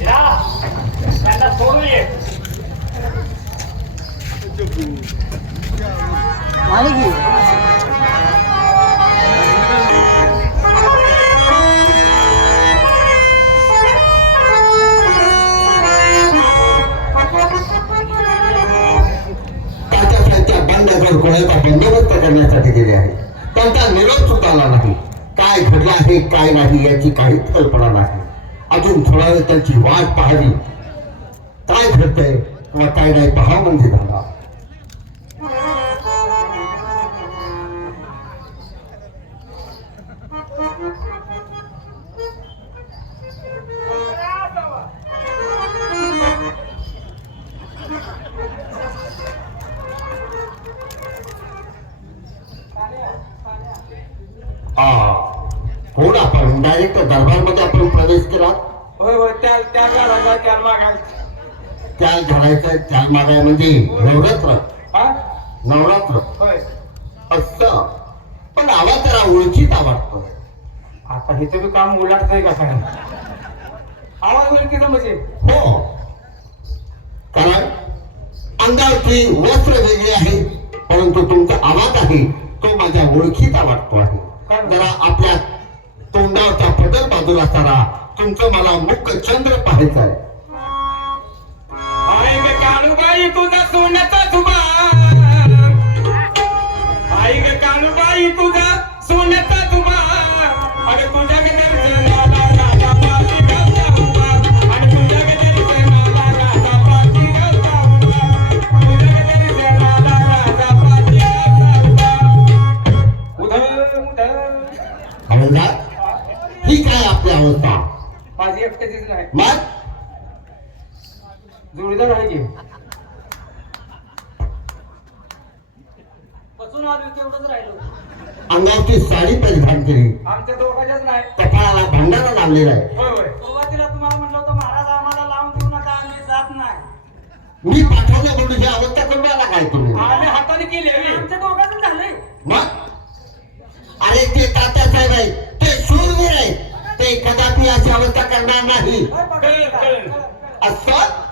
त्यांच्या सोडून ये आले की करण्यासाठी गेले आहे त्यांचा निरोप सुद्धा आला नाही काय घडलं आहे काय नाही याची काही कल्पना नाही अजून थोडा वेळ त्यांची वाट पाहावी. काय घडतंय किंवा काय नाही पहा म्हणजे झाला कोण आपण? डायरेक्ट दरबारमध्ये आपण प्रवेश केला? त्या घालायचा त्या घालायचं त्या मागाय म्हणजे नवरात्र. हा? नवरात्र. होय. असं. पण आवाज जरा ओळखीत वाटतो. आता हे तुम्ही काम उलाटतंय का काय? आवाज ओळखीचा म्हणजे? हो. कारण अंगावरची वस्त्र वेगळे आहे परंतु तुमचा आवाज आहे तो माझ्या ओळखीचा वाटतो आहे. जरा आपल्या तोंडावरचा पदर बाजूला करा तुमचं मला मुख चंद्र पाहायचं आहे. आई तुझा सोन्याचा जोडीदार आहे की बसून आलो तेवढंच राहिलो. अंगावरची साडी आमच्या दोघांच्याच नाही. कपाळाला भंडारा लावलेला आहे. होय होय. सुरुवातीला तुम्हाला म्हटलं होतं महाराज आम्हाला लावून देऊ नका आम्ही जात नाही. मी पाठवलं म्हणून ही अवस्था करून आला काय तुम्ही आम्ही हाताने केली आमच्या दोघांचं झालंय. मग? अरे ते तात्यासाहेब आहे ते शूरवीर आहे ते कदापि अशी अवस्था करणार नाही. होय, बघा, कळलं, बघा, कळलं. बघा. असं?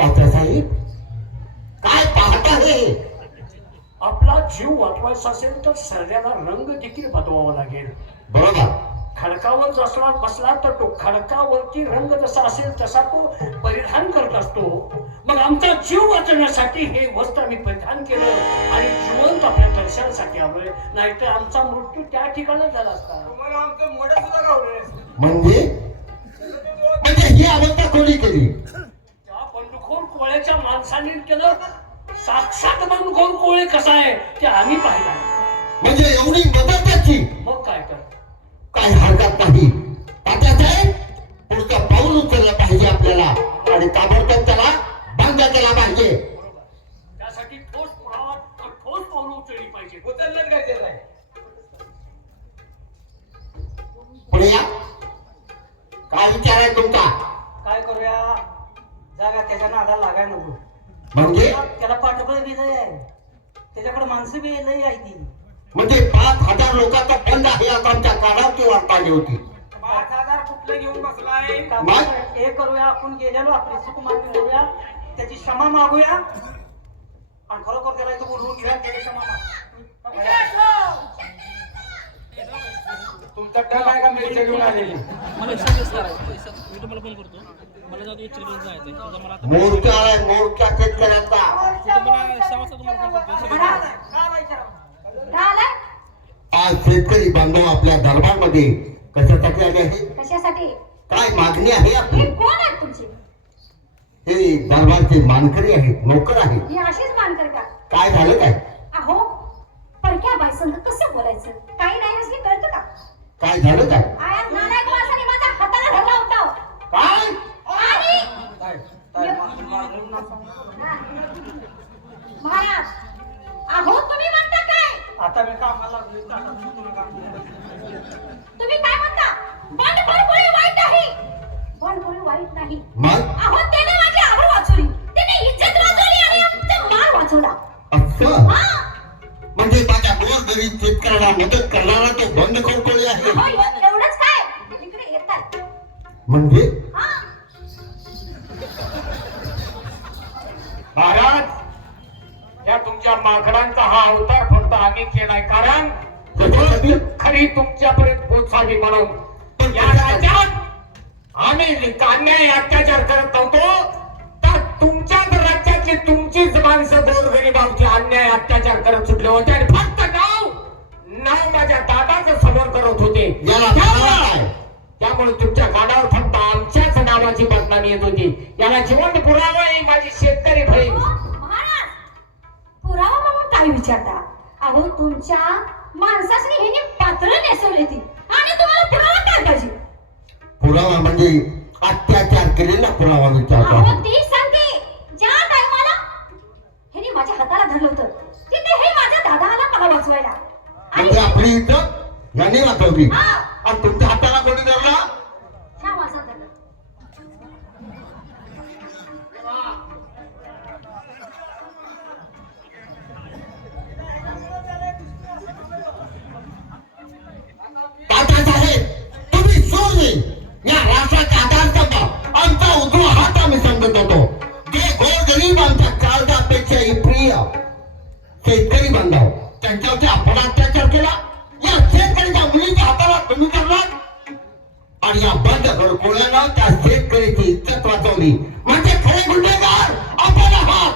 तात्यासाहेब काय पाहता हे? आपला जीव वाचवायचा असेल तर सर्वांना रंग देखील बदवावा लागेल. बरोबर. खडकावर जसा बसला तर तो खडकावरती रंग जसा असेल तसा तो परिधान करत असतो. मग आमचा जीव वाचवण्यासाठी हे वस्त्र आम्ही परिधान केलं आणि जिवंत आपल्या दर्शनासाठी आलोय. नाहीतर आमचा मृत्यू त्या ठिकाणी झाला असता. तुम्हाला आमचं मोठं सुद्धा गावलं नाही. म्हणजे? म्हणजे ही अवस्था कोणी केली त्या बंडखोर कोळ्याच्या माणसाने केलं साक्षात बंडखोर कोळे कसा आहे ते आम्ही पाहिला. म्हणजे एवढी मदत त्याची. मग काय कर काय हरकत नाही. तात्यासाहेब पुढचं पाऊल उचललं पाहिजे आपल्याला. आणि ताबडतोब त्याला बंद केला पाहिजे. त्यासाठी ठोस पुरावा ठोस पावलं उचलली पाहिजे. उचललंच गरजेचं आहे पुढे या. काय विचार आहे तुमचा? काय करूया? जागा त्याच्या नादाला लागाय नको. म्हणजे? त्याला पाठबळ बी लय आहे. त्याच्याकडे माणसं बी लय आहे ती. म्हणजे पाच हजार लोकांचा बंद आहे आता आमच्या कानावरती वार्ता आली होती. पाच हजार कुठले घेऊन बसलाय? मग? हे करूया आपण गेलेलो आपली चूक मान्य करूया त्याची क्षमा मागूया. आणि खरोखर त्याला इथं बोलवून घ्या त्याची क्षमा मागूया. तुमचा डग आहे का मिरच्या घेऊन आलेली? मला एक्सरसाइज करायचं. पैसा मी तुम्हाला फोन करतो. मला जाऊ एक्सरसाइज जायचं तुझा मला आता मोर्चा आहे मोर्चा शेतकऱ्यांचा मी तुम्हाला सहा वाजता तुम्हाला फोन करतो. काय exercise काय विचारावं? झालं आज शेतकरी बांधव आपल्या दरबारमध्ये कशासाठी आले आहे कशासाठी? काय मागणी आहे आपली? हे कोण आहेत तुमचे? हे दरबारचे मानकरी आहेत नोकर आहेत. ही अशीच मानकर का? काय झालं काय? अहो परक्या बाई संग कसं बोलायचं? काही नाही असले कळतं का? काय झालं काय? आया नालायक माणसाने माझ्या हाताला धरला होता. काय? आणि काय? काय? मागून नका. महाराज अहो तुम्ही म्हणता काय? आता मी कामाला लागलोय, आता तुम्ही काम करा. तुम्ही काय म्हणता? बंडखोरी वाईट आहे. बंडखोरी वाईट नाही. मग? अहो त्याने माझी आबरू वाचवली. त्याने इज्जत वाचवली आणि आमचा मान वाचवला. असं? म्हणजे माझ्या मोर गोरगरीब शेतकऱ्याला मदत करणारा तो बंडखोर कोणी म्हणजे? महाराज या तुमच्या माकडांचा हा अवतार फक्त आम्ही केलाय कारण खरी तुमच्यापर्यंत पोचावी म्हणून. या राज्यात आम्ही अन्याय अत्याचार करत नव्हतो तर तुमच्याच राज्यातली तुमचीच माणसं गोरगरिबावरती अन्याय अत्याचार करत सुटले होते आणि फक्त नाव नाव माझ्या दादाचं समोर करत होते. त्यामुळं- तुमच्या कानावर फक्त आमच्याच नावाची बदनामी येत होती. याला जिवंत पुरावा आहे माझी शेतकरी बहीण पुरावा म्हणून काय विचारता? अहो तुमच्या माणसासनी ह्याने पात्र नेसवली ती. आणि तुम्हाला पुरावा काय पाहिजे? पुरावा म्हणजे अत्याचार केलेला पुरावा विचारतो अहो आहे. ती सांगते ज्या टायमाला ह्याने माझ्या हाताला धरलं होतं तिथे हे माझ्या दादा आला मला वाचवायला. आणि म्हणजे आपली इथं यांनी वाचवली. हा. आणि तुमच्या शेतकरी बांधव त्यांच्यावरती आपण अत्याचार केला. या शेतकऱ्याच्या मुलीच्या हाताला तुम्ही धरला आणि या बंद घरकुळ्यानं त्या शेतकऱ्याची इज्जत वाचवली. म्हणजे खरे गुन्हेगार आपण आहात.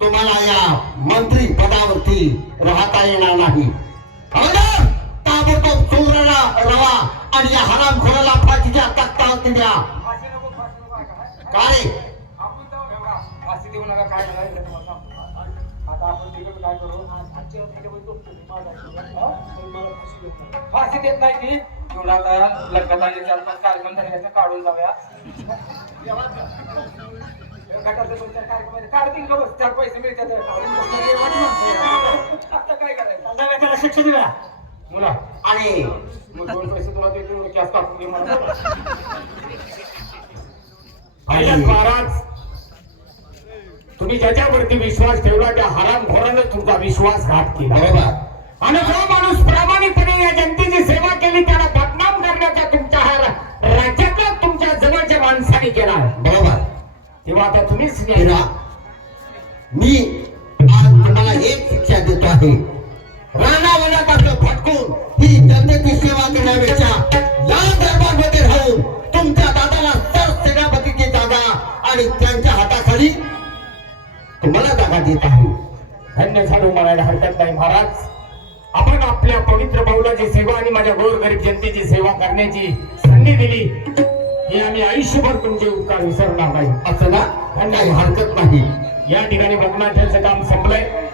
तुम्हाला या मंत्री पदावरती राहता येणार नाही. ताबडतोब चोराला रवा आणि या हरामखोराला फाशीच्या तख्तावरती द्या. फाशी नको फाशी नको. ऐका. का रे? आपण जाऊ एवढा फाशी देऊ नका काय तर मला फाशी देत नाही. ती घेऊन आता लग्नात आले चार पाच कार्यक्रम त्याचं काढून जाऊया गटाचे दोन चार कार्यक्रम आहेत. काढतील का बस चार पैसे मिळतात. आता काय करायचं शिक्षा मुला आणि मग दोन पैसे तुला देतो कापून दे मला महाराज तुम्ही ज्याच्यावरती विश्वास ठेवला त्या हराम घोरानं तुमचा विश्वासघात केला. बरोबर. आणि जो माणूस प्रामाणिकपणे या जनतेची सेवा केली त्याला बदनाम करण्याचा तुमच्या हा रा- राज्यातल्या तुमच्या जवळच्या माणसाने केला बरोबर. तेव्हा आता तुम्हीच मी आज तुम्हाला एक शिक्षा देतो आहे. राणावनापासून फटकून ही जनतेची सेवा करण्यापेक्षा तुम्हाला जागा देत आहे. धन्य झालो म्हणायला हरकत नाही महाराज. आपण आपल्या पवित्र पावलाची सेवा आणि माझ्या गोरगरीब जनतेची सेवा करण्याची संधी दिली. हे आम्ही आयुष्यभर तुमचे उपकार विसरणार नाही. असं ना? हरकत नाही. या ठिकाणी बघण्याचं काम संपलंय.